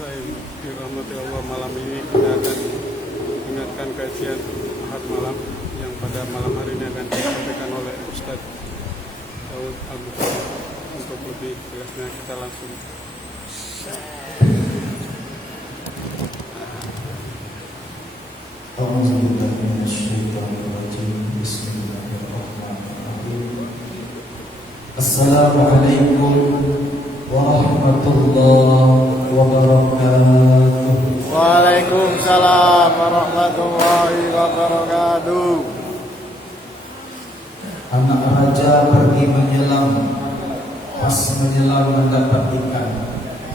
Saya dirahmati Allah, malam ini kita akan ingatkan kajian Ahad malam yang pada malam hari ini akan disampaikan oleh Ustadz Daud Al-Bukhari. Untuk lebih jelasnya kita langsung Assalamualaikum warahmatullahi wabarakatuh. Waalaikumsalam warahmatullahi wabarakatuh. Anak raja pergi menyelam, pas menyelam mendapat ikan.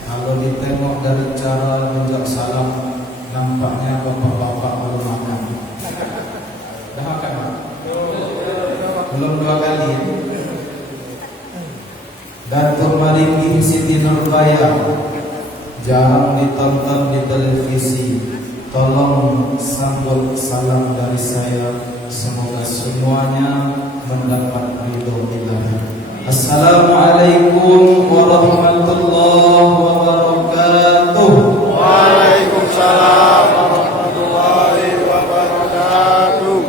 Kalau ditengok dari cara menjawab salam, nampaknya bapak-bapak baru makan. Dah makan? Belum 2 kali. Datuk Mariki Siti Nurbaya jarang ditonton di televisi. Tolong sambut salam dari saya. Semoga semuanya mendapat ridho ilahi. Assalamualaikum warahmatullahi wabarakatuh. Waalaikumsalam warahmatullahi wabarakatuh.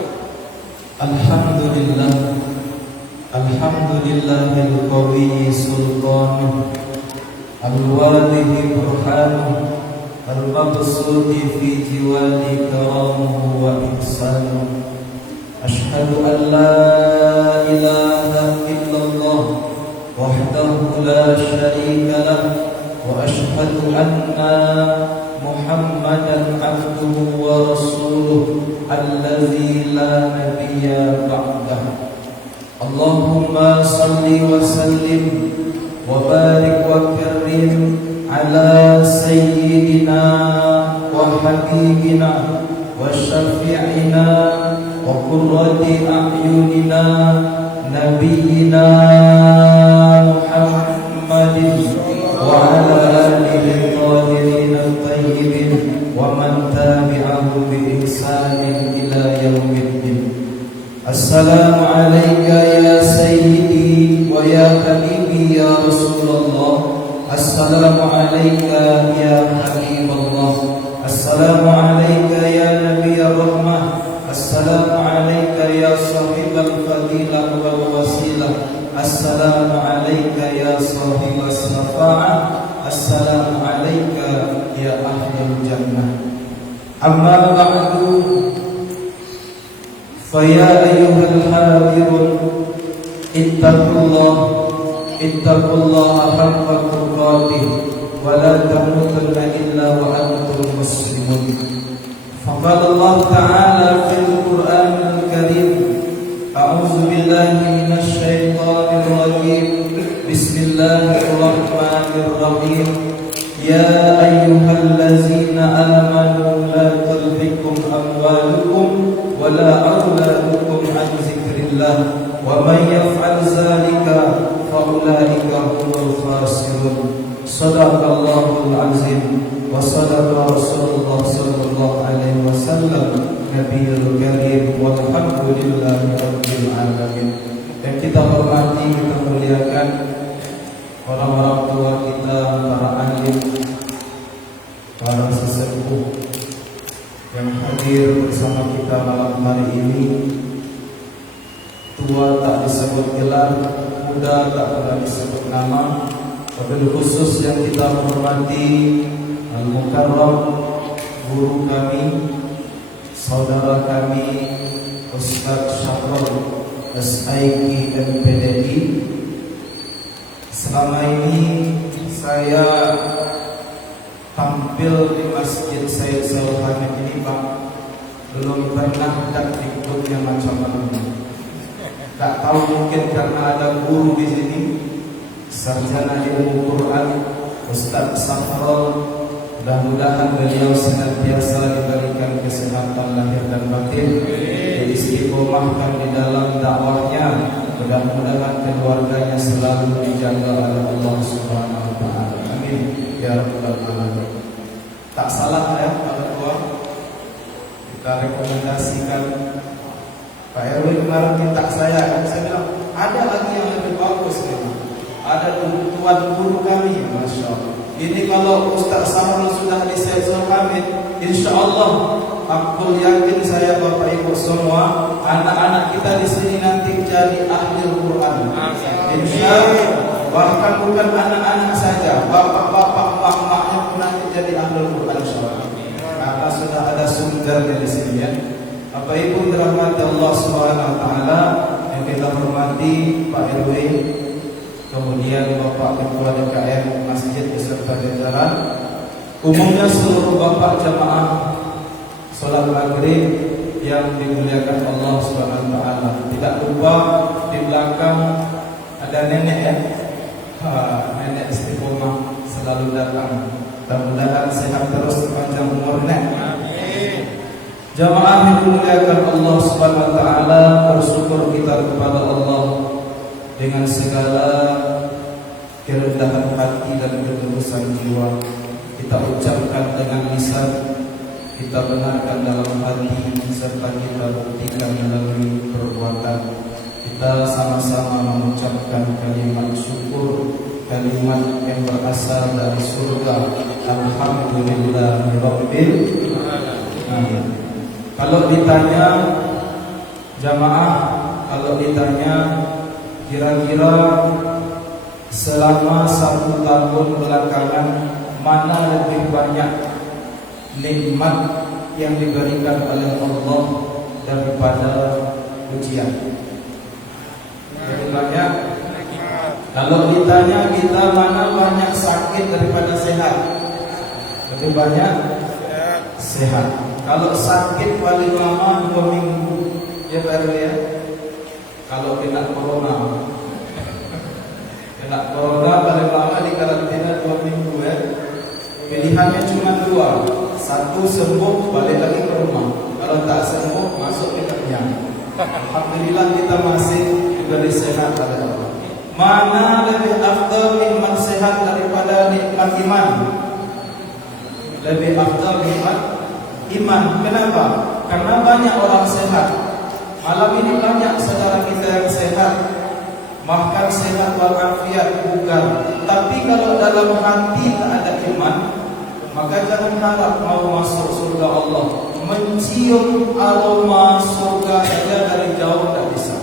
Alhamdulillah, alhamdulillahil qawi sultanuh, al-wadihi burhanuh, al-mabsudi fi jiwali karamuhu wa ihsanuh. Ashhadu an la ilaha illallah wahdahu la syarika lah, wa ashhadu anna Muhammadan abduhu wa rasuluh allazi la nabiyya ba'dah. Allahumma salli wa sallim wa barik wa karim ala sayyidina wa habibina wa syafi'ina wa qurrati a'yunina nabiyyina Muhammadin wa ala alihi al-tahirin al-tayyibin wa man tabi'ahum bi ihsanin ila yaumiddin. Assalamu alayka ya sayyidi wa ya habibi ya Rasulullah. Assalamu alayka ya habiballah. Assalamu alayka ya nabiy rahmah. Assalamu alayka ya sahibal fadilah wal wasilah. Assalamu alayka ya sahibas syafa'ah. Assalamu alayka ya ahlul jannah. Amma ba'du. فيا أيها الحاضرون اتقوا الله حق تقاته ولا تموتن إلا وأنتم مسلمون. فقال الله تعالى في القرآن الكريم: أعوذ بالله من الشيطان الرجيم. بسم الله الرحمن الرحيم. يا أيها الذين آمنوا لا تلهكم أموالكم ولا أولادكم عن ذكر الله ومن يفعل ذلك فأولئك هم الخاسرون. صدق الله العظيم وصدق رسول الله صلى الله عليه وسلم نبي الكريم والحمد لله رب العالمين. Dan kita hormati, kita muliakan orang-orang tua kita, para alim, para sesepuh yang hadir bersama kita malam hari ini. Tua tak disebut gelar, muda tak pernah disebut nama. Wabil khusus yang kita hormati Al-Mukarram, guru kami, saudara kami Ustaz Syahrul SIK MPDI. Selama ini saya tampil di Masjid Sayyid Saul Hamid ini, Pak, belum pernah tak ikutnya macam-macam. Tak tahu, mungkin karena ada guru di sini, sarjana ilmu Quran, Ustaz Safrul. Mudah-mudahan beliau senantiasa diberikan kesehatan lahir dan batin, diistiqomahkan di dalam dakwahnya. Mudah-mudahan keluarganya selalu dijaga oleh Allah Subhanahu wa taala. Amin ya rabbal alamin. Tak salah ya Pak Ketua, kita rekomendasikan Pak RW kemarin minta saya bilang ada lagi yang lebih bagus nih. Ada tuan guru kami, masya Allah. Ini kalau Ustaz Sahrul sudah di Sayyid Hamid, insyaallah aku yakin saya Bapak Ibu semua, anak-anak kita di sini nanti jadi ahli Quran. Insyaallah. Bahkan bukan anak-anak saja, bapak-bapak, mak-maknya pun nanti jadi ahli Quran insyaallah. Karena sudah ada sumbernya di sini ya. Bapak Ibu dirahmati Allah Subhanahu wa taala, yang kita hormati Pak RW, kemudian Bapak Ketua DKM Masjid beserta jajaran, umumnya seluruh Bapak jamaah salat maghrib yang dimuliakan Allah Subhanahu wa taala. Tidak lupa di belakang ada nenek ya. Nenek istiqomah selalu datang. Mudah-mudahan sehat terus panjang umurnya. Amin. Jamaah yang dimuliakan Allah Subhanahu wa taala, bersyukur kita kepada Allah dengan segala kerendahan hati dan ketulusan jiwa. Kita ucapkan dengan lisan, kita benarkan dalam hati, serta kita buktikan melalui perbuatan. Kita sama-sama mengucapkan kalimat syukur, kalimat yang berasal dari surga. Alhamdulillahirabbil alamin. Kalau ditanya jamaah, kalau ditanya kira-kira selama 1 tahun belakangan mana lebih banyak nikmat yang diberikan oleh Allah daripada ujian? Lebih banyak. Kalau ditanya kita mana banyak sakit daripada sehat? Lebih banyak sehat. Kalau sakit paling lama 2 minggu, ya baru ya. Kalau kena corona paling lama di karantina 2 minggu ya. Pilihannya cuma 2, 1 sembuh balik lagi ke rumah. Kalau tak sembuh masuk ke kenyang. Alhamdulillah kita masih diberi sehat oleh Allah. Mana lebih afdal nikmat sehat daripada nikmat iman? Lebih afdal nikmat iman. Kenapa? Karena banyak orang sehat. Malam ini banyak saudara kita yang sehat, bahkan sehat walafiat, bukan. Tapi kalau dalam hati tak ada iman, maka jangan harap mau masuk surga Allah. Mencium aroma surga saja dari jauh tak bisa.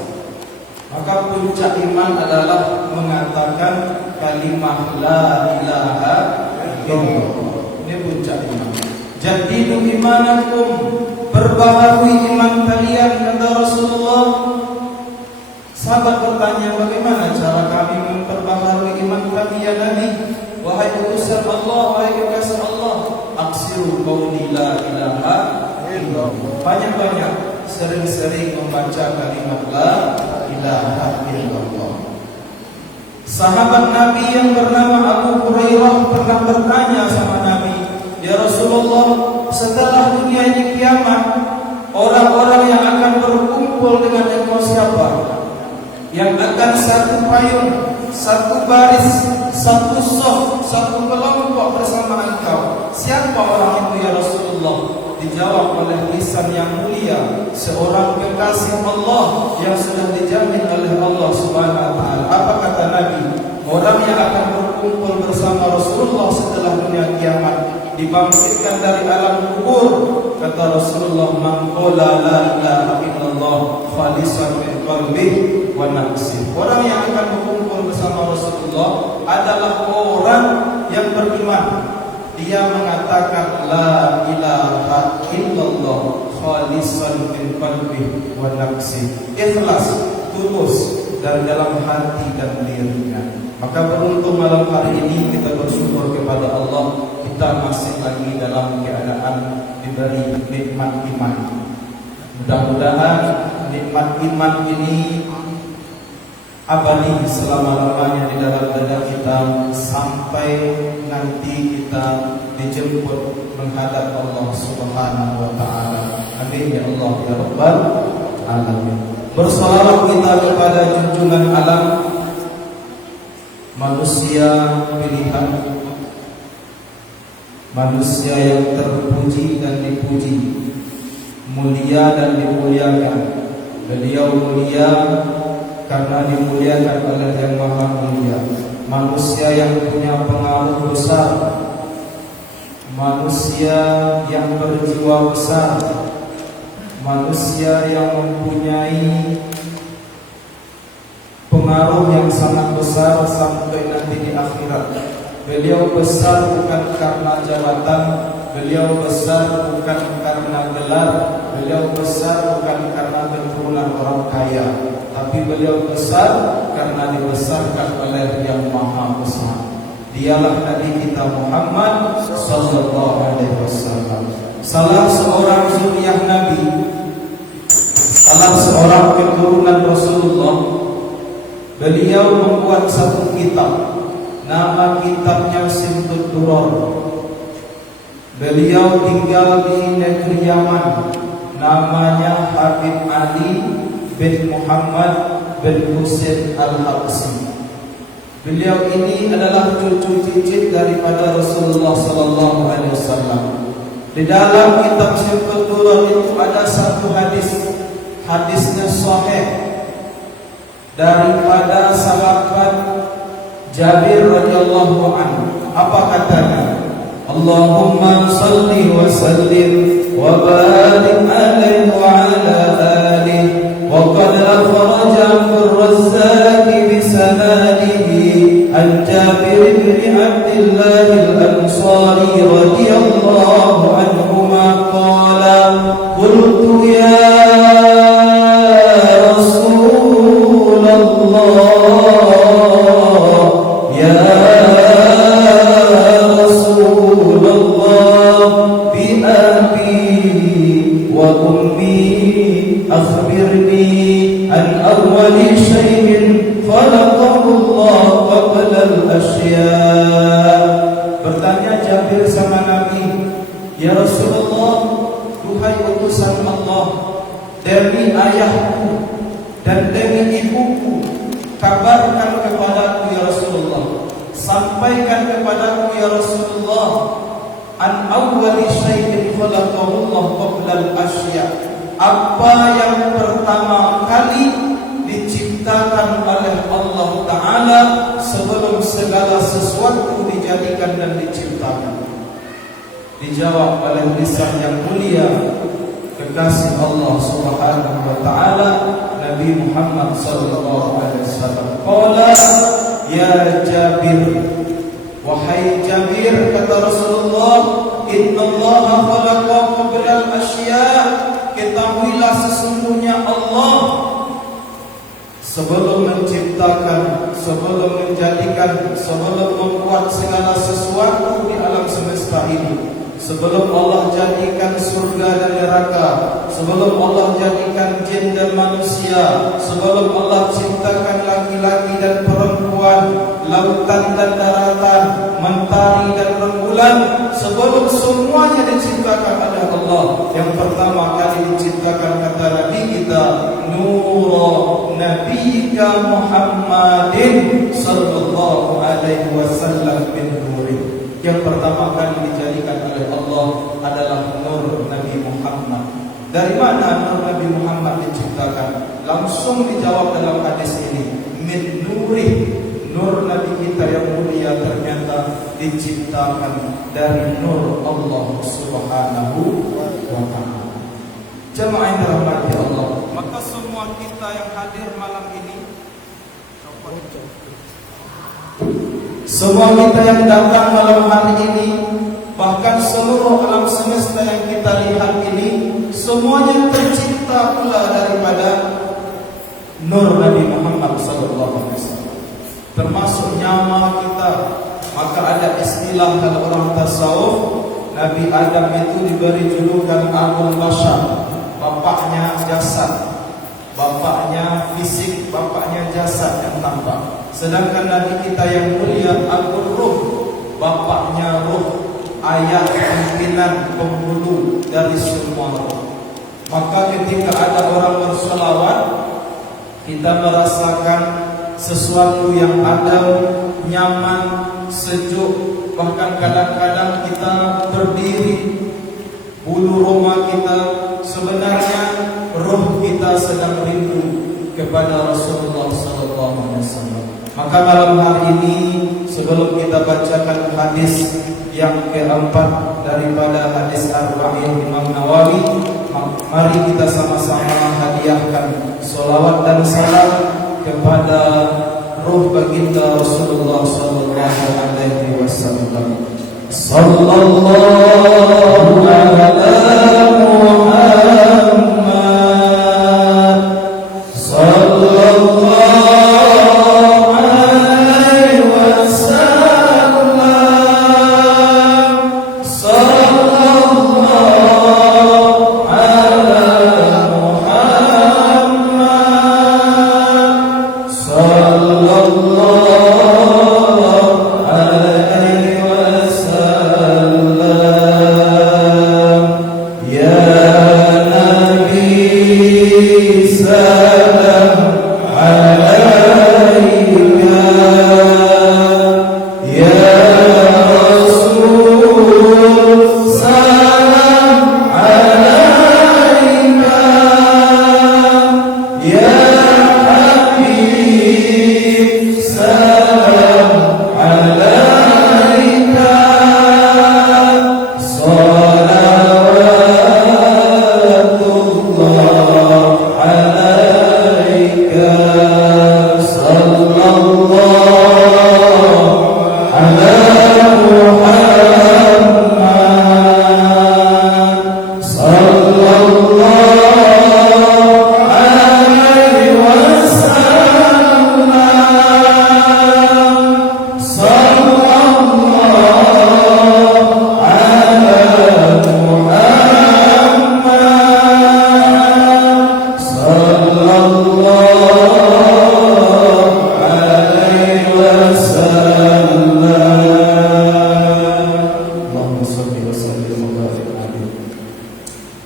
Maka puncak iman adalah mengatakan kalimat la ilaha illallah. Ini puncak iman. Jadidu imanakum, perbaharui iman kalian, kata Rasulullah. Sahabat bertanya, bagaimana cara kami memperbaharui iman kami ya Nabi? Wahai utusan Allah, wahai kekasih Allah, aksiru qawli la ilaha illallah. Banyak-banyak, sering-sering membaca kalimat la ilaha illallah. Sahabat Nabi yang bernama Abu Hurairah pernah bertanya sama Nabi, ya Rasulullah, setelah dunia ini kiamat, orang-orang yang akan berkumpul dengan engkau siapa? Yang akan satu payung, satu baris, satu sof, satu kelompok bersama engkau. Siapa orang itu ya Rasulullah? Dijawab oleh lisan yang mulia, seorang kekasih Allah yang sudah dijamin oleh Allah Subhanahu wa taala. Apa kata Nabi? Orang yang akan berkumpul bersama Rasulullah setelah dunia kiamat, dibangkitkan dari alam kubur. Kata Rasulullah, man qala la ilaha illallah khalisan min qalbihi wa nafsihi. Orang yang akan berkumpul bersama Rasulullah adalah orang yang beriman. Dia mengatakan la ilaha illallah khalisan min qalbihi wa nafsihi. Ikhlas, tulus dari dalam hati dan dirinya. Maka beruntung malam hari ini kita bersyukur kepada Allah, kita masih lagi dalam keadaan diberi nikmat iman. Mudah-mudahan nikmat iman ini abadi selama-lamanya di dalam dada kita sampai nanti kita dijemput menghadap Allah Subhanahu wa taala. Amin ya Allah ya rabbal alamin. Bersalawat kita kepada junjungan alam, manusia pilihan, manusia yang terpuji dan dipuji, mulia dan dimuliakan. Beliau mulia karena dimuliakan oleh Yang Maha Mulia. manusia yang punya pengaruh besar, manusia yang berjiwa besar, manusia yang mempunyai pengaruh yang sangat besar sampai nanti di akhirat. Beliau besar bukan karena jabatan, beliau besar bukan karena gelar, beliau besar bukan karena keturunan orang kaya, tapi beliau besar karena dibesarkan oleh Yang Maha Besar. Dialah Nabi kita Muhammad sallallahu alaihi wasallam. Salah seorang zuriyah Nabi, salah seorang keturunan Rasulullah. Beliau membuat satu kitab, nama kitabnya Simtud Duror. Beliau tinggal di negeri Yaman, namanya Habib Ali bin Muhammad bin Husain Al-Habsyi. Beliau ini adalah cucu cicit daripada Rasulullah sallallahu alaihi wasallam. Di dalam kitab Simtud Duror itu ada satu hadis, hadisnya sahih daripada sahabat Jabir radhiyallahu anhu. Apa katanya? Allahumma salli wa sallim wa barik alaihi wa ala alihi wa qad akhraja ar-Razzaq bi sanadihi an Jabir bin Abdullah al-Ansari radhiyallahu anhuma qala qultu ya Bertanya Jabir sama Nabi, ya Rasulullah, duhai utusan Allah, demi ayahku dan demi ibuku, kabarkan kepadaku ya Rasulullah, sampaikan kepadaku ya Rasulullah, an awwali syai'in khalaqahu Allah qabla al-asya', apa yang pertama kali diciptakan oleh Allah Ta'ala sebelum segala sesuatu dijadikan dan diciptakan. Dijawab oleh lisan yang mulia kekasih Allah Subhanahu wa Ta'ala, Nabi Muhammad sallallahu alaihi wasallam. Qala ya Jabir, wahai Jabir, kata Rasulullah, innallaha khalaqa qabla al-asya', ketahuilah sesungguhnya Allah sebelum menciptakan, sebelum menjadikan, sebelum membuat segala sesuatu di alam semesta ini, sebelum Allah jadikan surga dan neraka, sebelum Allah jadikan jin dan manusia, sebelum Allah ciptakan laki-laki dan perempuan, lautan dan daratan, mentari dan rembulan, sebelum semuanya diciptakan oleh Allah, yang pertama kali diciptakan kata Nabi kita, Nura Nabiyika Muhammadin sallallahu alaihi wasallam bin Nuri. Yang pertama kali dijadikan oleh Allah adalah nur Nabi Muhammad. Dari mana nur Nabi Muhammad diciptakan? Langsung dijawab dalam hadis ini, min nuri, nur Nabi kita yang mulia ternyata diciptakan dari nur Allah Subhanahu wa Ta'ala. Jemaah yang dirahmati Allah, maka semua kita yang hadir malam ini, semua kita yang datang malam hari ini, bahkan seluruh alam semesta yang kita lihat ini, semuanya tercipta pula daripada nur Nabi Muhammad sallallahu alaihi wasallam. Termasuk nyawa kita. Maka ada istilah dalam orang tasawuf, Nabi Adam itu diberi julukan Abul Bashar, bapaknya jasad, bapaknya fisik, bapaknya jasad yang tampak. Sedangkan Nabi kita yang mulia Abul Ruh, bapaknya ruh, ayah pimpinan penghulu dari semua roh. Maka ketika ada orang bersolawat, kita merasakan sesuatu yang adem, nyaman, sejuk. Bahkan kadang-kadang kita berdiri, bulu roma kita, sebenarnya roh kita sedang rindu kepada Rasulullah sallallahu alaihi wasallam. Maka malam hari ini sebelum kita bacakan hadis yang keempat daripada hadis Arba'in Imam Nawawi, mari kita sama-sama hadiahkan salawat dan salam kepada ruh baginda Rasulullah sallallahu alaihi wasallam. Sallallahu ala Muhammad, sallallahu alaihi wasallam, sallallahu ala Muhammad, sallallahu alaihi wasallam. Ya Nabi salam alaika, ya Rasul salam alaika, ya Habib salam alaika, salawatullah alaika, sallallahu ala Muhammad, sallallahu alaihi wasallam, sallallahu ala Muhammad, sallallahu alaihi wasallam. Allahumma shalli wa sallim wa barik alaihi.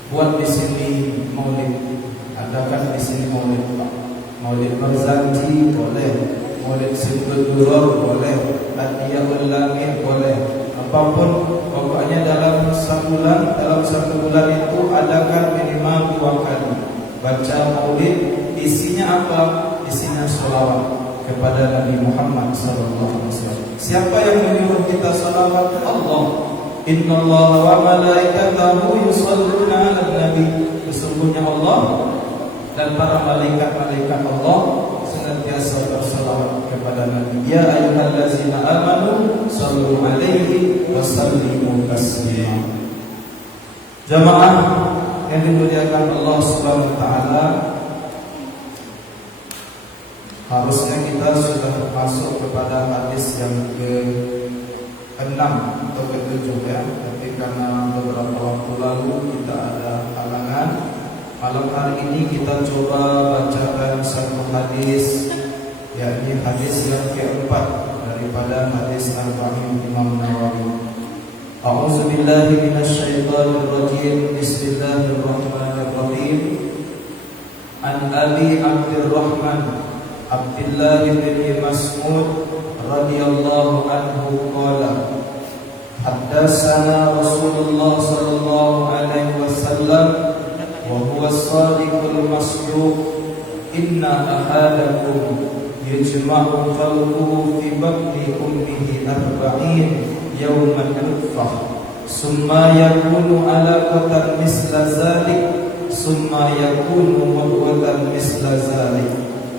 Buat di sini maulid, adakan di sini maulid Pak. Maulid Barzanji boleh, maulid Sidul Duror boleh, Hadiahul Langit boleh. Apapun pokoknya dalam satu bulan itu adakan minimal 2 kali baca maulid. Isinya apa? Isinya sholawat kepada Nabi Muhammad sallallahu alaihi wasallam. Siapa yang menyuruh kita sholawat? Allah. Innallaha wa malaikatahu yusholluna 'alan nabi. Sesungguhnya Allah dan para malaikat-malaikat Allah senantiasa bersalawat kepada Nabi. Ya ayyuhallazina amanu shallu alaihi wa sallimu taslima. Jamaah yang dimuliakan Allah Subhanahu wa taala, harusnya kita sudah masuk kepada hadis yang ke-6 atau ke-7 ya. Tapi karena beberapa waktu lalu kita ada halangan, malam hari ini kita coba bacakan satu hadis, yakni hadis yang keempat daripada hadis Arba'in Imam Nawawi. A'udzu billahi minasyaitonir rajim. Bismillahirrahmanirrahim. An Abi Abdurrahman Abdullah bin Mas'ud radhiyallahu anhu qala, haddatsana Rasulullah sallallahu alaihi wasallam wa huwa as-sadiqul masduq, inna ahadakum yajma'u qalbuhu fi batni ummihi 40 yawman nutfah, summa yakunu alaqatan misla zalik, summa yakunu mudghatan misla zalik,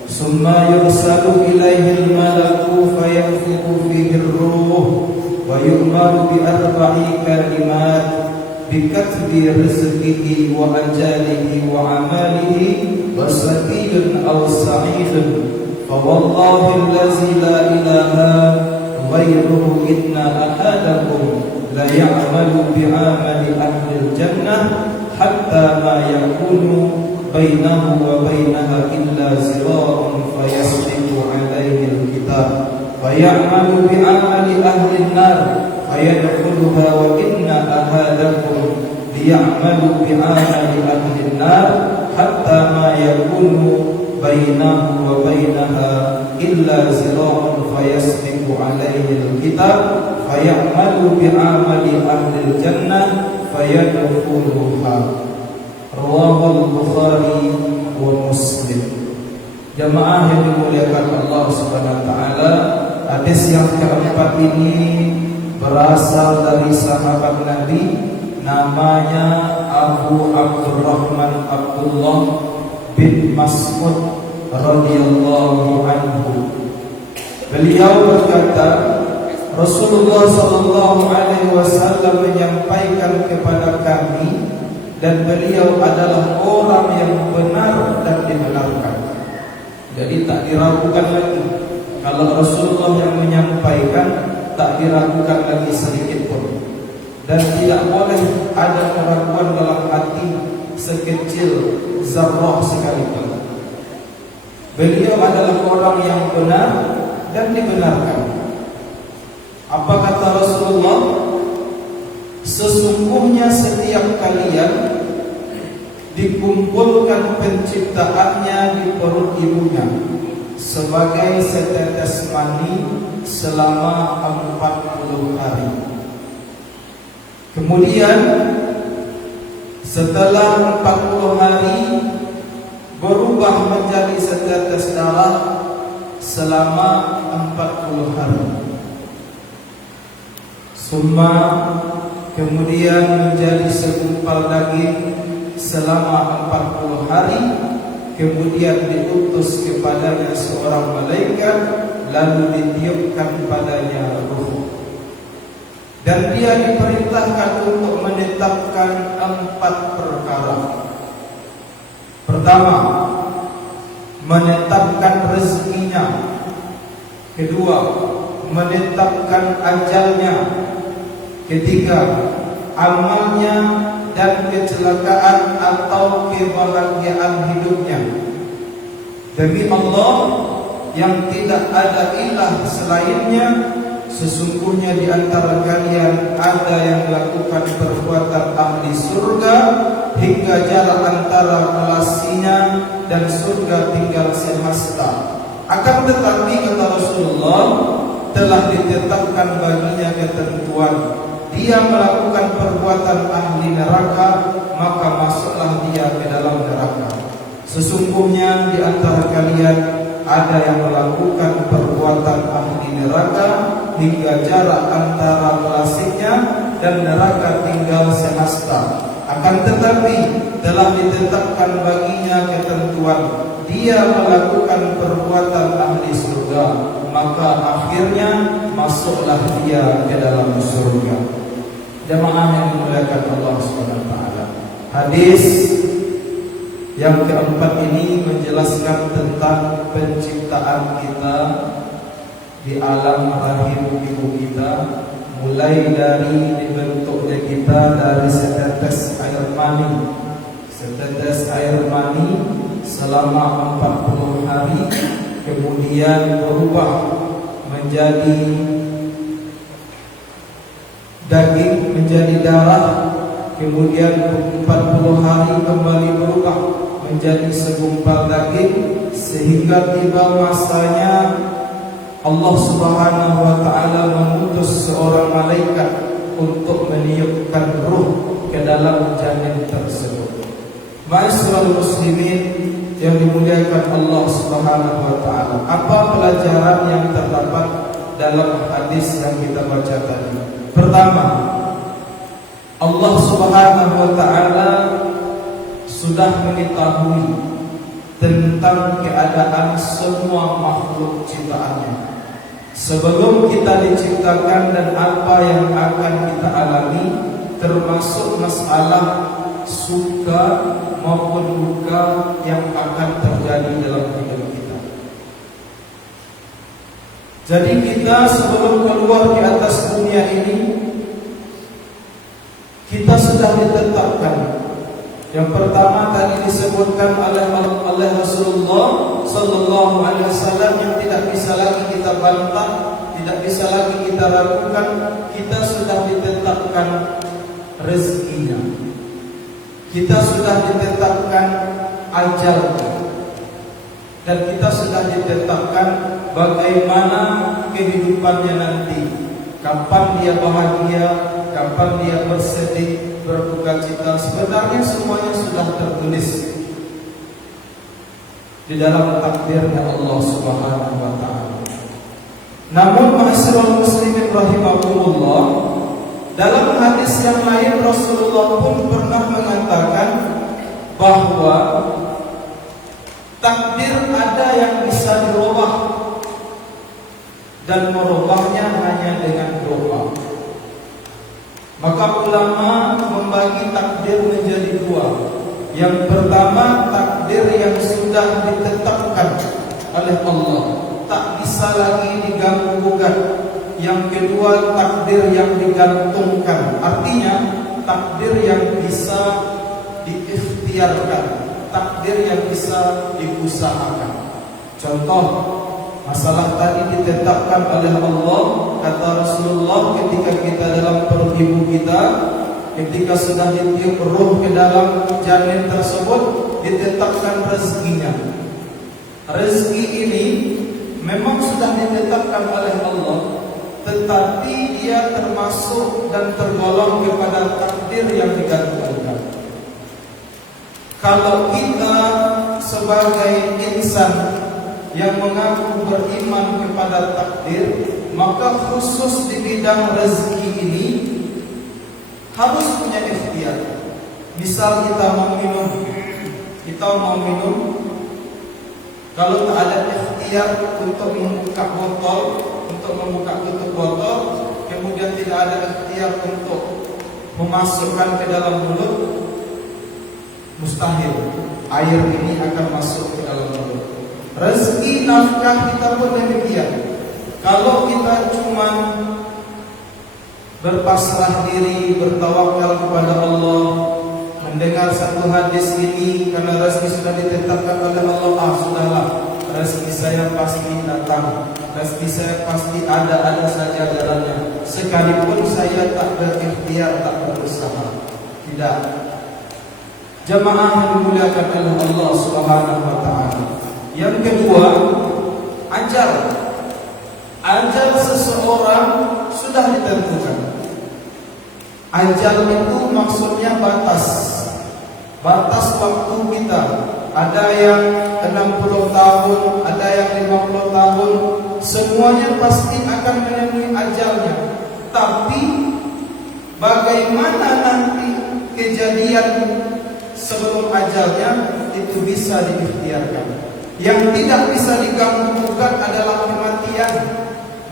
summa yursalu ilaihi al-malaku fayanfukhu fihi ar-ruh wa yu'maru bi 4 kalimat bikatbi rizqihi wa ajalihi wa amalihi wa saqiyun aw sa'idun, fa wallahi allazi la ilaha ghairuhu inna ahadakum la ya'malu bi'amali ahli al-jannah hatta ma yakunu bainahu wa bainaha illa zira'un fayasbiqu alayhi al-kitab wa ya'malu bi'amali ahli an-nar fayadkhuluha wa inna ahadakum liya'malu bi'amali ahli an-nar hatta ma yakunu bainahu wa bainaha illa zira'un fayasbiqu alayhi al-kitab fayamalu bi'amali ahli al-jannah fayadkhuluha. Rawahul Bukhari wa Muslim. Jamaah yang dimuliakan Allah Subhanahu wa taala, Hadis yang keempat ini berasal dari sahabat Nabi, namanya Abu Abdurrahman Abdullah bin Mas'ud radhiyallahu anhu. Beliau berkata, Rasulullah sallallahu alaihi wasallam menyampaikan kepada kami, dan beliau adalah orang yang benar dan dibenarkan. Jadi tak diragukan lagi. Kalau Rasulullah yang menyampaikan, tak diragukan lagi sedikit pun. Dan tidak boleh ada keraguan dalam hati sekecil zarrah sekalipun. Beliau adalah orang yang benar dan dibenarkan. Apa kata Rasulullah? Sesungguhnya setiap kalian dikumpulkan penciptaannya di perut ibunya sebagai setetes mani selama 40 hari. Kemudian setelah 40 hari berubah menjadi setetes darah selama 40 hari. Summa kemudian menjadi segumpal daging selama 40 hari. Kemudian diutus kepadanya seorang malaikat, lalu ditiupkan padanya ruh. Dan dia diperintahkan untuk menetapkan 4 perkara. Pertama, menetapkan rezekinya. Kedua, menetapkan ajalnya. Ketiga, amalnya dan kecelakaan atau kebahagiaan hidupnya. Demi Allah yang tidak ada ilah selainnya, sesungguhnya di antara kalian ada yang melakukan perbuatan ahli surga hingga jarak antara kelasinya dan surga tinggal sehasta. Akan tetapi kata Rasulullah, telah ditetapkan baginya ketentuan. Dia melakukan perbuatan ahli neraka, maka masuklah dia ke dalam neraka. Sesungguhnya di antara kalian ada yang melakukan perbuatan ahli neraka hingga jarak antara kelasnya dan neraka tinggal sehasta. Akan tetapi telah ditetapkan baginya ketentuan. Dia melakukan perbuatan ahli surga, maka akhirnya masuklah dia ke dalam surga. Jemaah yang dimuliakan Allah Subhanahu wa taala. Hadis yang keempat ini menjelaskan tentang penciptaan kita di alam rahim ibu kita, mulai dari dibentuknya kita dari setetes air mani. Setetes air mani selama 40 hari, kemudian berubah menjadi daging, menjadi darah, kemudian 40 hari kembali berubah menjadi segumpal daging, sehingga tiba masanya Allah Subhanahu wa taala mengutus seorang malaikat untuk meniupkan ruh ke dalam janin tersebut. Ma'asyiral muslimin yang dimuliakan Allah Subhanahu wa taala, apa pelajaran yang terdapat dalam hadis yang kita baca tadi? Pertama, Allah Subhanahu wa taala sudah mengetahui tentang keadaan semua makhluk ciptaannya sebelum kita diciptakan, dan apa yang akan kita alami, termasuk masalah suka maupun duka yang akan terjadi dalam hidup kita. Jadi kita sebelum keluar di atas dunia ini, kita sudah ditetapkan. Yang pertama tadi disebutkan oleh Rasulullah sallallahu alaihi wasallam, yang tidak bisa lagi kita bantah, tidak bisa lagi kita ragukan. Kita sudah ditetapkan rezekinya. Kita sudah ditetapkan ajalnya. Dan kita sudah ditetapkan bagaimana kehidupannya nanti. Kapan dia bahagia, kapan dia bersedih, berduka cita. Sebenarnya semuanya sudah tertulis di dalam takdirnya Allah Subhanahu wa taala. Namun ma'asyiral muslimin rahimakumullah, dalam hadis yang lain Rasulullah pun pernah mengatakan bahwa takdir ada yang bisa dirubah, dan merubahnya hanya dengan doa. Maka ulama membagi takdir menjadi dua. Yang pertama, takdir yang sudah ditetapkan oleh Allah, tak bisa lagi diganggu gugat. Yang kedua, takdir yang digantungkan. Artinya takdir yang bisa diikhtiarkan, takdir yang bisa diusahakan. Contoh, masalah tadi ditetapkan oleh Allah. Kata Rasulullah, ketika kita dalam perut ibu kita, ketika sudah ditiup ruh ke dalam janin tersebut, ditetapkan rezekinya. Rezeki ini memang sudah ditetapkan oleh Allah, tetapi dia termasuk dan tergolong kepada takdir yang digantungkan. Kalau kita sebagai insan yang mengaku beriman kepada takdir, maka khusus di bidang rezeki ini harus punya ikhtiar. Misal kita mau minum, kalau tak ada ikhtiar untuk membuka botol, untuk membuka tutup botol, kemudian tidak ada ikhtiar untuk memasukkan ke dalam mulut, mustahil air ini akan masuk ke dalam mulut. Rezeki nafkah kita pun demikian. Kalau kita cuma berpasrah diri, bertawakal kepada Allah, mendengar satu hadis ini karena rezeki sudah ditetapkan oleh Allah, sudahlah, rezeki saya pasti datang, rezeki saya pasti ada saja jalannya, sekalipun saya tak berikhtiar, tak berusaha. Tidak. Jamaah yang dimuliakan oleh Allah Subhanahu wa taala. Yang kedua, ajal seseorang sudah ditentukan. Ajal itu maksudnya batas waktu kita. Ada yang 60 tahun, ada yang 50 tahun, semuanya pasti akan menemui ajalnya. Tapi bagaimana nanti kejadian sebelum ajalnya itu bisa diikhtiarkan. Yang tidak bisa diganggu gugat adalah kematian.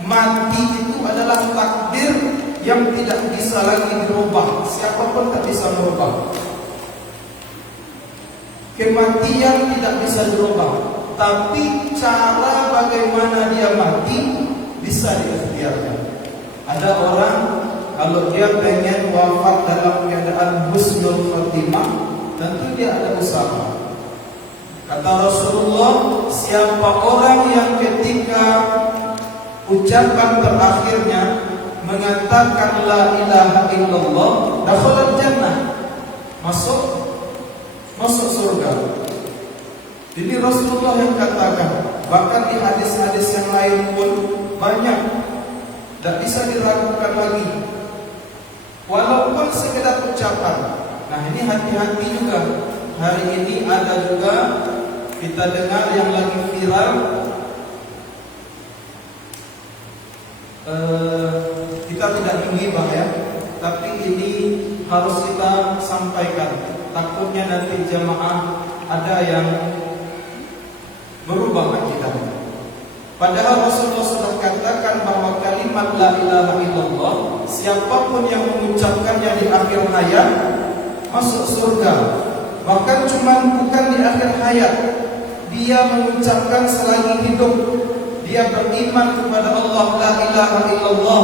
Mati itu adalah takdir yang tidak bisa lagi dirubah. Siapapun tak bisa merubah. Kematian tidak bisa dirubah, tapi cara bagaimana dia mati bisa diikhtiarkan. Ada orang kalau dia pengen wafat dalam keadaan husnul khotimah, tentu dia ada usaha. Kata Rasulullah, siapa orang yang ketika ucapan terakhirnya mengatakan la ilaha illallah, dakhala jannah, masuk surga. Ini Rasulullah yang katakan. Bahkan di hadis-hadis yang lain pun banyak, tidak bisa diragukan lagi. Walaupun sekedar ucapan. Nah, ini hati-hati juga. Hari ini ada juga kita dengar yang lagi viral, kita tidak menghibah ya, tapi ini harus kita sampaikan. Takutnya nanti jamaah ada yang berubah akidahnya. Padahal Rasulullah sudah katakan bahwa kalimat la ilaha illallah, siapapun yang mengucapkannya di akhir hayat masuk surga. Bahkan bukan di akhir hayat, dia mengucapkan selagi hidup. Dia beriman kepada Allah, la ilaha illallah,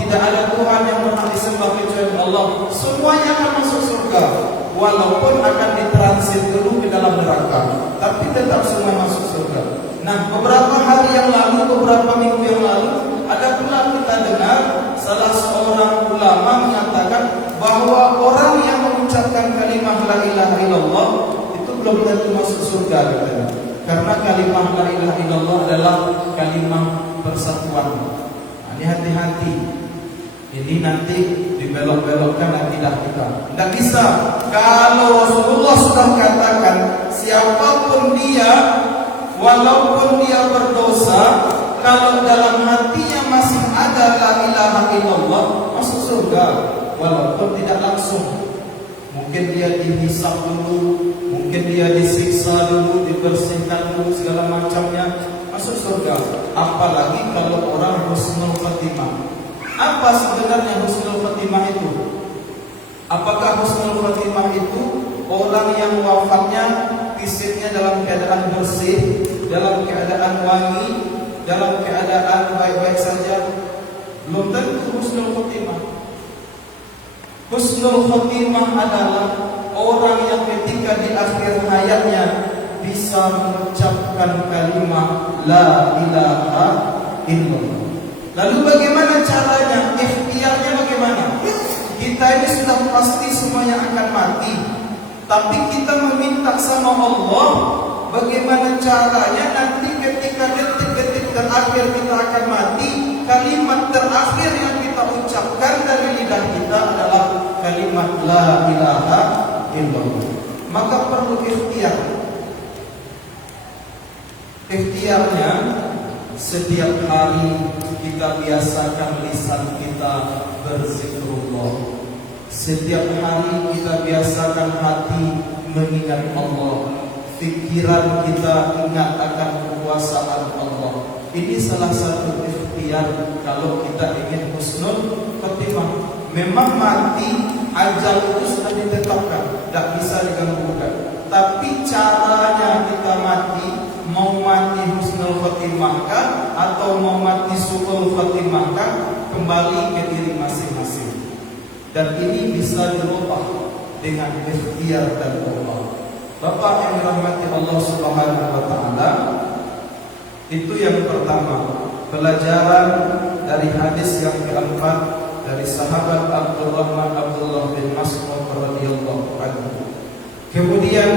tidak ada Tuhan yang berhak disembah kecuali Allah. Semuanya akan masuk surga, walaupun akan ditransit dulu ke dalam neraka, tapi tetap semua masuk surga. Nah, beberapa hari yang lalu, beberapa minggu yang lalu, ada pula kita dengar salah seorang ulama mengatakan bahwa orang yang mengucapkan kalimah la ilaha illallah itu belum tentu masuk surga katanya. Karena kalimah la ilaha illallah adalah kalimah persatuan. Nah, ini hati-hati. Ini nanti dibelok-belokkan akidah kita. Tidak bisa. Kalau Rasulullah sudah katakan, siapapun dia, walaupun dia berdosa, kalau dalam hatinya illallah masuk surga walaupun tidak langsung. Mungkin dia dihisab dulu, mungkin dia disiksa dulu, dibersihkan dulu segala macamnya, masuk surga. Apalagi kalau orang husnul khatimah. Apa sebenarnya husnul khatimah itu? Apakah husnul khatimah itu orang yang wafatnya fisiknya dalam keadaan bersih, dalam keadaan wangi, dalam keadaan baik-baik saja? Belum tentu husnul khatimah. Husnul khatimah adalah orang yang ketika di akhir hayatnya bisa mengucapkan kalimat la ilaha illallah. Lalu bagaimana caranya? Ikhtiarnya bagaimana? Kita ini sudah pasti semuanya akan mati, tapi kita meminta sama Allah bagaimana caranya nanti ketika detik-detik terakhir kita akan mati, kalimat terakhir yang kita ucapkan dari lidah kita adalah kalimat la ilaha illallah. Maka perlu ikhtiar. Ikhtiarnya setiap hari kita biasakan lisan kita berzikrullah. Setiap hari kita biasakan hati mengingat Allah. Pikiran kita ingat akan kekuasaan Allah. Ini salah satu ikhtiar kalau kita ingin husnul khatimah. Memang mati, ajal itu sudah ditetapkan, tidak bisa diganggu-gugat. Tapi caranya kita mati, mau mati husnul khatimahkah atau mau mati su'ul khatimahkah, kembali ke diri masing-masing. Dan ini bisa dirubah dengan ikhtiar dan doa. Bapak yang dirahmati Allah Subhanahu wa taala, itu yang pertama, pelajaran dari hadis yang keempat dari sahabat Abdurrahman Abdullah bin Mas'ud radhiyallahu anhu. Kemudian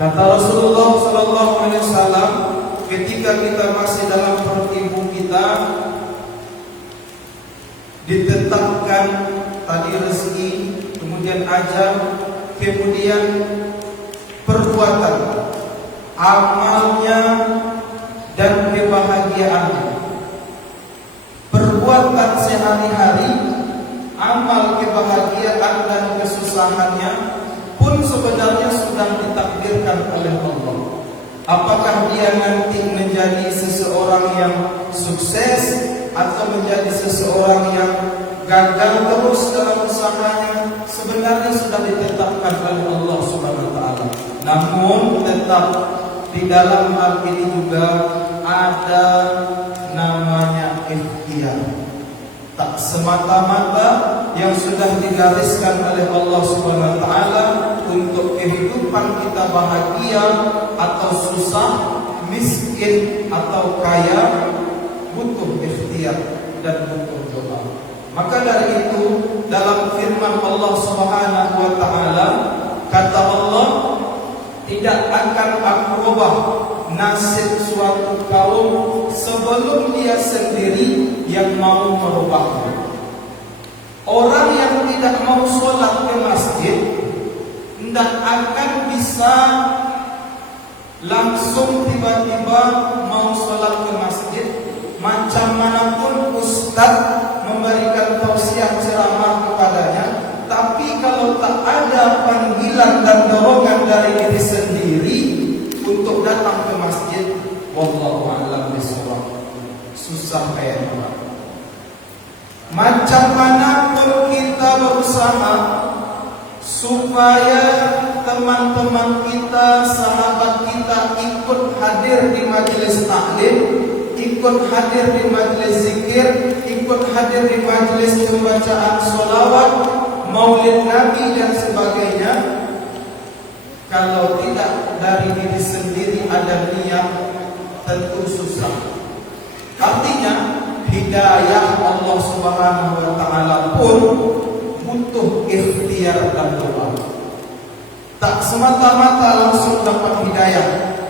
kata Rasulullah sallallahu alaihi wasallam, ketika kita masih dalam perut ibu kita ditetapkan tadi rezeki, kemudian ajal, kemudian perbuatan, amalnya dan kebahagiaannya. Perbuatan sehari-hari, amal, kebahagiaan dan kesusahannya pun sebenarnya sudah ditakdirkan oleh Allah. Apakah dia nanti menjadi seseorang yang sukses atau menjadi seseorang yang gagal terus dalam usahanya, sebenarnya sudah ditetapkan oleh Allah Subhanahu wa taala. Namun tetap di dalam hal ini juga ada namanya ikhtiar. Tak semata-mata yang sudah digariskan oleh Allah Subhanahu wa taala untuk kehidupan kita bahagia atau susah, miskin atau kaya, butuh ikhtiar dan butuh doa. Maka dari itu dalam firman Allah Subhanahu wa taala, kata Allah, tidak akan aku ubah nasib suatu kaum sebelum dia sendiri yang mau merubahnya. Orang yang tidak mau sholat ke masjid tidak akan bisa langsung tiba-tiba mau sholat ke masjid. Macam manapun ustaz memberikan tausiah ceramah kepadanya, tapi kalau tak ada panggilan dan dorongan dari diri sendiri untuk datang ke masjid, wallahu a'lam bishawab, susah kayak apa. Macam manapun kita berusaha supaya teman-teman kita, sahabat kita ikut hadir di majelis taklim, ikut hadir di majelis zikir, ikut hadir di majelis pembacaan sholawat, maulid Nabi dan sebagainya. Kalau tidak dari diri sendiri ada niat, tentu susah. Artinya hidayah Allah Subhanahu wa taala pun butuh ikhtiar dan doa. Tak semata-mata langsung dapat hidayah.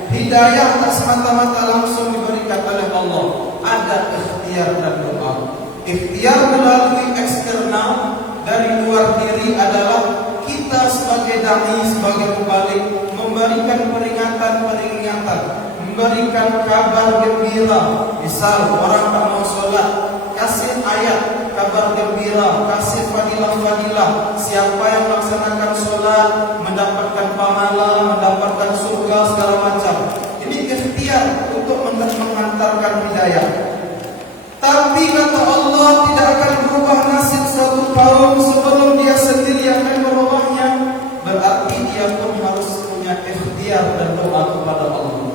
Hidayah tak semata-mata langsung diberikan oleh Allah. Ada ikhtiar dan doa. Ikhtiar melalui eksternal dari luar diri adalah kita sebagai dai, sebagai mubalik memberikan peringatan-peringatan, memberikan kabar gembira. Misal orang tak mau sholat, kasih ayat kabar gembira, kasih fadilah-fadilah. Siapa yang melaksanakan sholat mendapatkan pahala, mendapatkan surga segala macam. Ini ikhtiar untuk mengantarkan hidayah. Tapi kata Allah tidak akan berubah nasib satu kaum sebelum dia sendiri akan merubahnya. Berarti dia pun harus punya ikhtiar dan doa kepada Allah.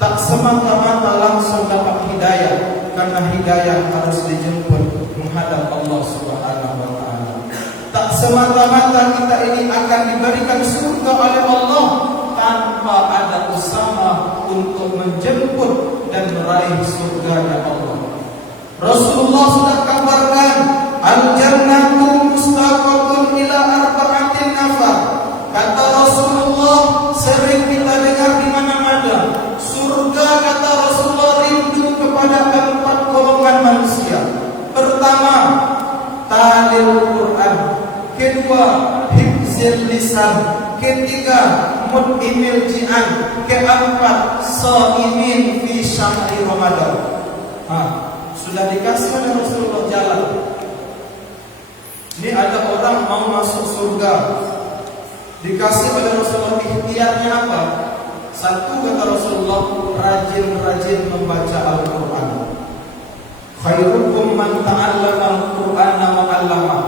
Tak semata-mata langsung dapat hidayah, karena hidayah harus dijemput menghadap Allah Subhanahu wa taala. Tak semata-mata kita ini akan diberikan surga oleh Allah tanpa ada usaha untuk menjemput dan meraih surga Allah. Rasulullah sudah kabarkan, al-jannatu mustaqatun ila arba'atin nafar. Kata Rasulullah, sering kita dengar di mana-mana, surga kata Rasulullah rindu kepada 4 golongan manusia. Pertama, talil Quran. Kedua, hifzil lisan. Ketiga, mut'imil ji'an. Keempat, shaimin fi syahri Ramadan. Sudah dikasih oleh Rasulullah jalan. Ini ada orang mau masuk surga, dikasih oleh Rasulullah ikhtiarnya apa? Satu, kata Rasulullah, rajin-rajin membaca Al-Quran. Khairukum man ta'allama al-Qur'ana wa 'allama.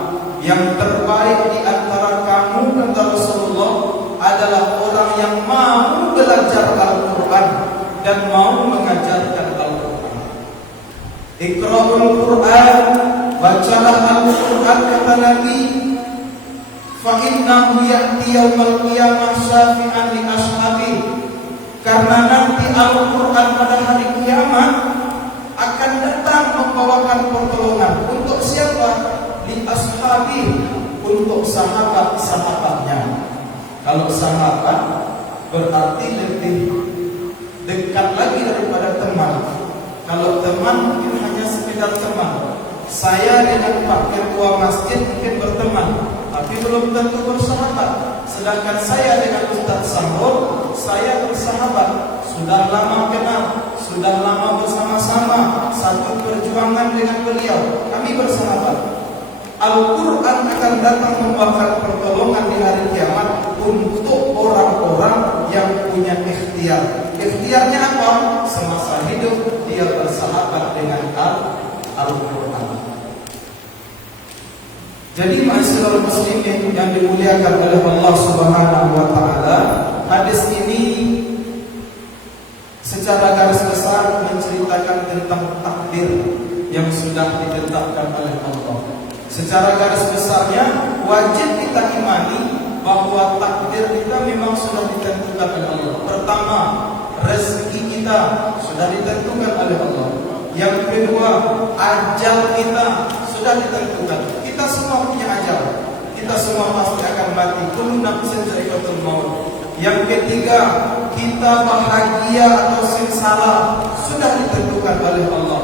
Yang terbaik di antara kamu, kata Rasulullah, adalah orang yang mau belajar Al-Quran dan mau mengajarkan Al-Quran. Iqra'ul Quran, bacalah Al-Quran, kata Nabi, fa innahu ya'ti yaumal qiyamah syafi'an li ashabi. Karena nanti Al-Quran pada hari kiamat akan datang membawakan pertolongan. Untuk siapa? Li ashabi, untuk sahabat-sahabatnya. Kalau sahabat berarti lebih dekat lagi daripada teman. Kalau teman mungkin hanya sekedar teman. Saya dengan Pak Ketua Masjid mungkin berteman, tapi belum tentu bersahabat. Sedangkan saya dengan Ustaz Sambul, saya bersahabat. Sudah lama kenal, sudah lama bersama-sama, satu perjuangan dengan beliau. Kami bersahabat. Al-Quran akan datang membawakan pertolongan di hari kiamat untuk orang-orang yang punya ikhtiar. Ikhtiarnya apa? Semasa hidup dia bersahabat dengan Al-Quran. Jadi ma'asyiral muslimin yang dimuliakan oleh Allah Subhanahu wa taala, hadis ini secara garis besar menceritakan tentang takdir yang sudah ditetapkan oleh Allah. Secara garis besarnya wajib kita imani bahwa takdir kita memang sudah ditentukan oleh Allah. Pertama, rezeki kita sudah ditentukan oleh Allah. Yang kedua, ajal kita sudah ditentukan. Kita semua punya ajal. Kita semua pasti akan mati. Kullu nafsin dha'iqatul maut. Yang ketiga, kita bahagia atau sengsara sudah ditentukan oleh Allah.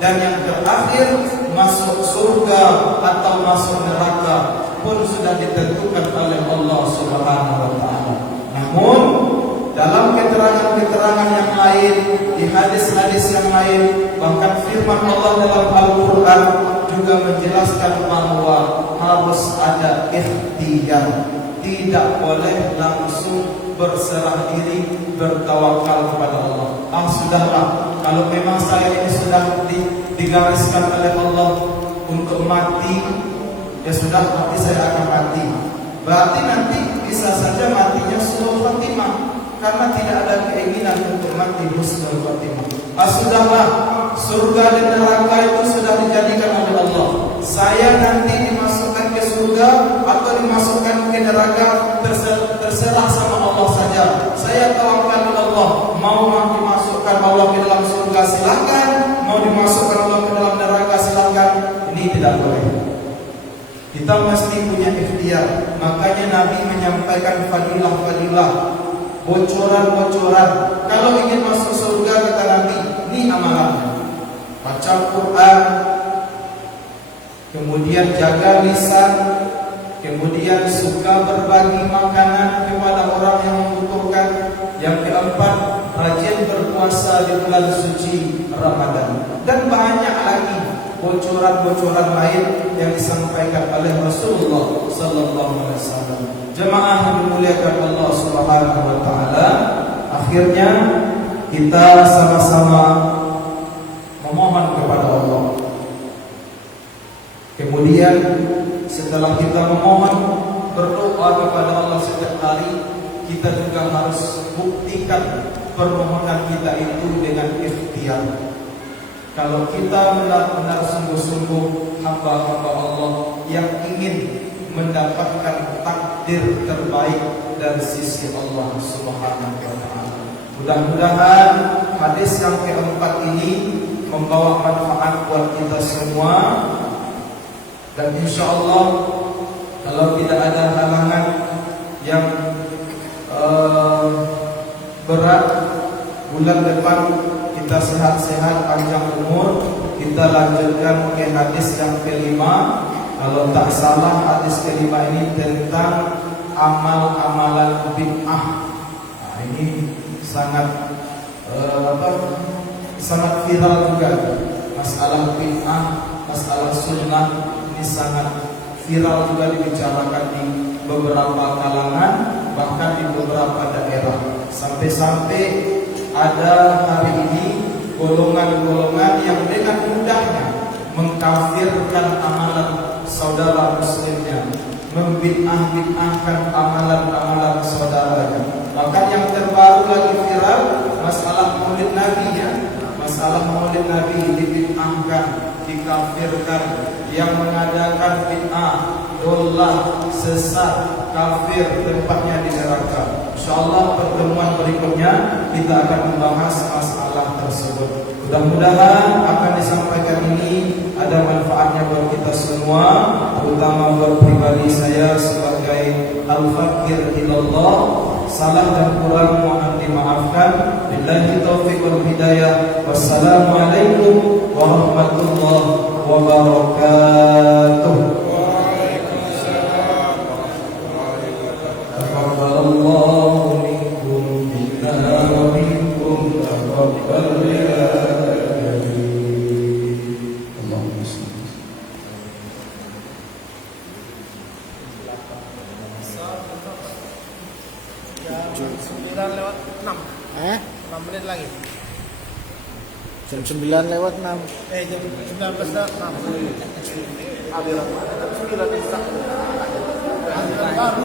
Dan yang terakhir, masuk surga atau masuk neraka pun sudah ditentukan oleh Allah Subhanahu wa taala. Namun dalam keterangan-keterangan yang lain, di hadis-hadis yang lain, bahkan firman Allah dalam Al-Quran juga menjelaskan bahwa harus ada ikhtiar. Tidak boleh langsung berserah diri, bertawakal kepada Allah. Sudahlah, kalau memang saya ini sudah digariskan oleh Allah untuk mati, ya sudah, nanti saya akan mati. Berarti nanti bisa saja matinya husnul khatimah, karena tidak ada keinginan untuk mati husnul khatimah. Sudahlah, surga dan neraka itu sudah dijadikan oleh Allah. Saya nanti dimasukkan ke surga atau dimasukkan ke neraka terserah sama Allah saja. Saya tawakal kepada Allah. Mau dimasukkan Allah ke dalam surga silakan, mau dimasukkan Allah ke dalam neraka silakan. Ini tidak boleh. Kita mesti punya ikhtiar. Makanya Nabi menyampaikan fadilah-fadilah, bocoran-bocoran. Kalau ingin masuk surga, kata Nabi, ini amalannya: baca Quran, kemudian jaga lisan, kemudian suka berbagi makanan kepada orang yang membutuhkan. Yang keempat, rajin berpuasa di bulan suci Ramadan. Dan banyak lagi bocoran-bocoran lain yang disampaikan oleh Rasulullah sallallahu alaihi wasallam. Jemaah yang dimuliakan Allah Subhanahu wa taala, akhirnya kita sama-sama memohon kepada Allah. Kemudian setelah kita memohon, berdoa kepada Allah setiap hari, kita juga harus buktikan permohonan kita itu dengan ikhtiar. Kalau kita benar-benar sungguh-sungguh hamba-hamba Allah yang ingin mendapatkan takdir terbaik dari sisi Allah Subhanahu wa taala. Mudah-mudahan hadis yang keempat ini membawa manfaat buat kita semua. Dan insya Allah kalau tidak ada halangan yang berat, bulan depan kita sehat-sehat, panjang umur, kita lanjutkan ke hadis yang kelima. Kalau tak salah hadis kelima ini tentang amal-amalan bid'ah. Nah, ini sangat sangat viral juga. Masalah bid'ah, masalah sunnah ini sangat viral juga dibicarakan di beberapa kalangan, bahkan di beberapa daerah. Sampai-sampai ada hari ini golongan-golongan yang dengan mudahnya mengkafirkan amalan saudara muslimnya, membid'ah-bid'ahkan amalan-amalan saudaranya. Bahkan yang terbaru lagi viral masalah Maulid Nabi ya. Masalah Maulid Nabi dibid'ahkan, dikafirkan, yang mengadakan bid'ah, dolah, sesat, kafir, tempatnya di neraka. Insyaallah pertemuan berikutnya kita akan membahas masalah tersebut. Mudah-mudahan apa yang disampaikan ini ada manfaatnya buat kita semua, terutama buat pribadi saya sebagai al-fakir ilallah. Salah dan kurang mohon dimaafkan. Billahi taufiq wal hidayah. Wassalamualaikum warahmatullahi wabarakatuh. Waalaikumsalam warahmatullahi wabarakatuh. Taqabbalallahu minkum minna wa minkum taqabbal ya karim. Allahumma shalli. 9:06. 6 menit lagi. Jam 9 lewat 6. Jam 19:06. Ada 9 baru.